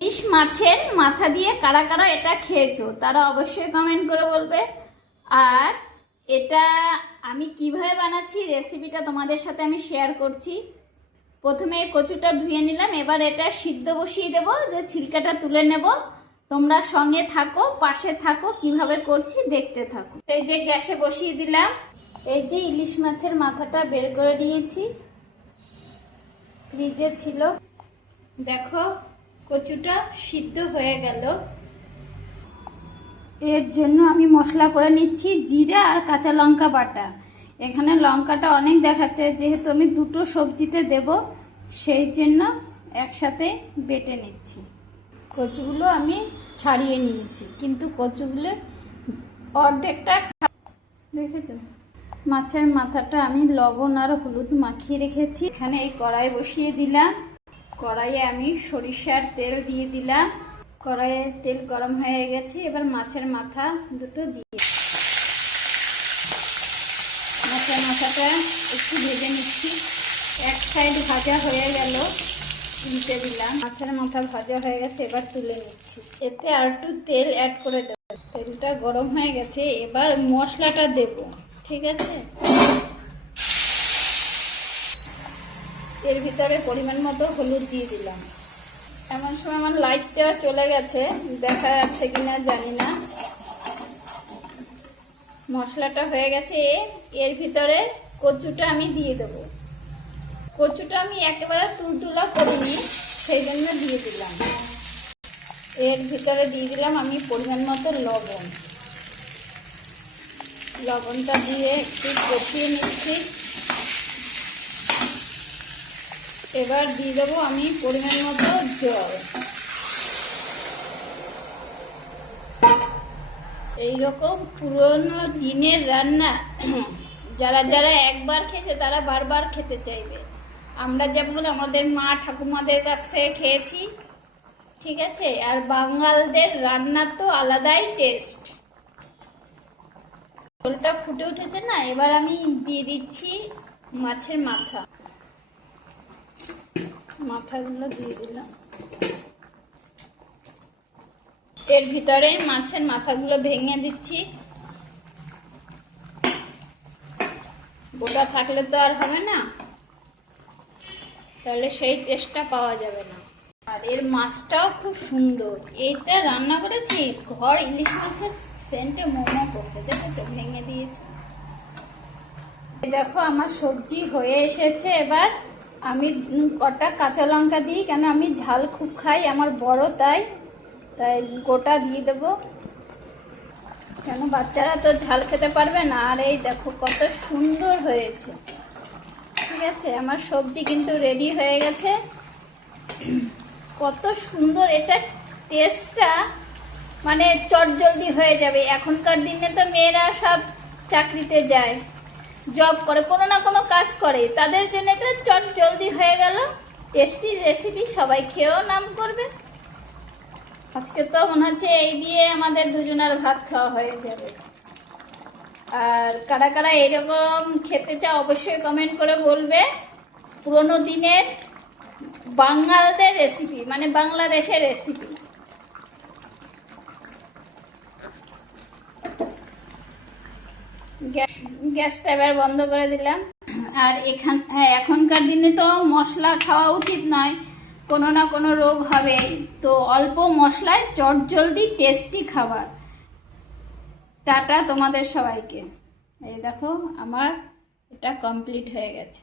ইলিশ মাছের মাথা দিয়ে কারা কারা এটা খেয়েছো তারা অবশ্যই কমেন্ট করে বলবে। আর এটা আমি কিভাবে বানাচ্ছি রেসিপিটা তোমাদের সাথে আমি শেয়ার করছি। প্রথমে কচুটা ধুয়ে নিলাম, এবার এটা সিদ্ধ বসিয়ে দেবো, যে ছিলকাটা তুলে নেব। তোমরা সঙ্গে থাকো, পাশে থাকো, কিভাবে করছি দেখতে থাকো। এই যে গ্যাসে বসিয়ে দিলাম, এই যে ইলিশ মাছের মাথাটা বের করে নিয়েছি, ফ্রিজে ছিল। দেখো কচুটা সিদ্ধ হয়ে গেল। এর জন্য আমি মশলা করে নিচ্ছি জিরা আর কাঁচা লঙ্কা বাটা। এখানে লঙ্কাটা অনেক দেখাচ্ছে, যেহেতু আমি দুটো সবজিতে দেব সেই জন্য একসাথে বেটে নিচ্ছি। কচুগুলো আমি ছাড়িয়ে নিয়েছি, কিন্তু কচুগুলো অর্ধেকটা দেখেছ। মাছের মাথাটা আমি লবণ আর হলুদ মাখিয়ে রেখেছি। এখানে এই কড়াই বসিয়ে দিলাম, কড়াইয়ে আমি সরিষার তেল দিয়ে দিলাম। কড়াইয়ের তেল গরম হয়ে গেছে, এবার মাছের মাথা দুটো দিয়ে মাছের মাথাটা একটু ভেজে নিচ্ছি। এক সাইড ভাজা হয়ে গেল, তুলতে দিলাম। মাছের মাথা ভাজা হয়ে গেছে, এবার তুলে নিচ্ছি। এতে আর একটু তেল অ্যাড করে দেব। তেলটা গরম হয়ে গেছে, এবার মশলাটা দেব। ঠিক আছে, এর ভিতরে পরিমাণ মতো হলুদ দিয়ে দিলাম। এমন সময় আমার লাইটটা চলে গেছে, দেখা যাচ্ছে কিনা জানি না। মশলাটা হয়ে গেছে, এর ভিতরে কচুটা আমি দিয়ে দেবো। কচুটা আমি একেবারে তুলতুলা করিনি, সেই জন্য দিয়ে দিলাম। এর ভিতরে দিয়ে দিলাম আমি পরিমাণ মতো লবণ। লবণটা দিয়ে একটু কষিয়ে নিচ্ছি। এবার দিয়ে দেবো আমি পরিমাণ মতো জল। এইরকম পুরনো দিনের রান্না যারা যারা একবার খেয়েছে তারা বারবার খেতে চাইবে। আমরা যেমন আমাদের মা ঠাকুমাদের কাছ থেকে খেয়েছি, ঠিক আছে। আর বাঙালদের রান্নার তো আলাদাই টেস্ট। ঝোলটা ফুটে উঠেছে না, এবার আমি দিয়ে দিচ্ছি মাছের মাথাগুলো দিয়ে দিলাম। এর ভিতরে মাছের মাথাগুলো ভেঙে দিচ্ছি। গোটা থাকলে তো আর হবে না, তাহলে সেই টেস্টটা পাওয়া যাবে না। আর এর মাছটাও খুব সুন্দর। এইটা রান্না করেছি, ঘর ইলিশ মাছের সেন্টে মোমো করছে, দেখেছো, ভেঙে দিয়েছে। দেখো আমার সবজি হয়ে এসেছে। এবার আমি কটা কাঁচা লঙ্কা দিই, কেন আমি ঝাল খুব খাই, আমার বড় তাই গোটা দিয়ে দেবো, কেন বাচ্চারা তো ঝাল খেতে পারবে না। আর এই দেখো কত সুন্দর হয়েছে। ঠিক আছে, আমার সবজি কিন্তু রেডি হয়ে গেছে। কত সুন্দর এটা টেস্টটা, মানে চটজলদি হয়ে যাবে। এখনকার দিনে তো মেয়েরা সব চাকরিতে যায়, জব করে, কোনো না কোনো কাজ করে, তাদের জন্য এটা চটজলদি হয়ে গেল। টেস্টি রেসিপি, সবাই খেয়েও নাম করবে। আজকে তো মনে হচ্ছে এই দিয়ে আমাদের দুজনের ভাত খাওয়া হয়ে যাবে। আর কারা কারা এরকম খেতে চাও অবশ্যই কমেন্ট করে বলবে। পুরোনো দিনের বাঙালদের রেসিপি, মানে বাংলাদেশের রেসিপি। গ্যাসটা এবার বন্ধ করে দিলাম। আর এখনকার দিনে তো মশলা খাওয়া উচিত নয়, কোনো না কোনো রোগ হবে। তো অল্প মশলায় চটজলদি টেস্টি খাবার। টাটা তোমাদের সবাইকে। এই দেখো আমার এটা কমপ্লিট হয়ে গেছে।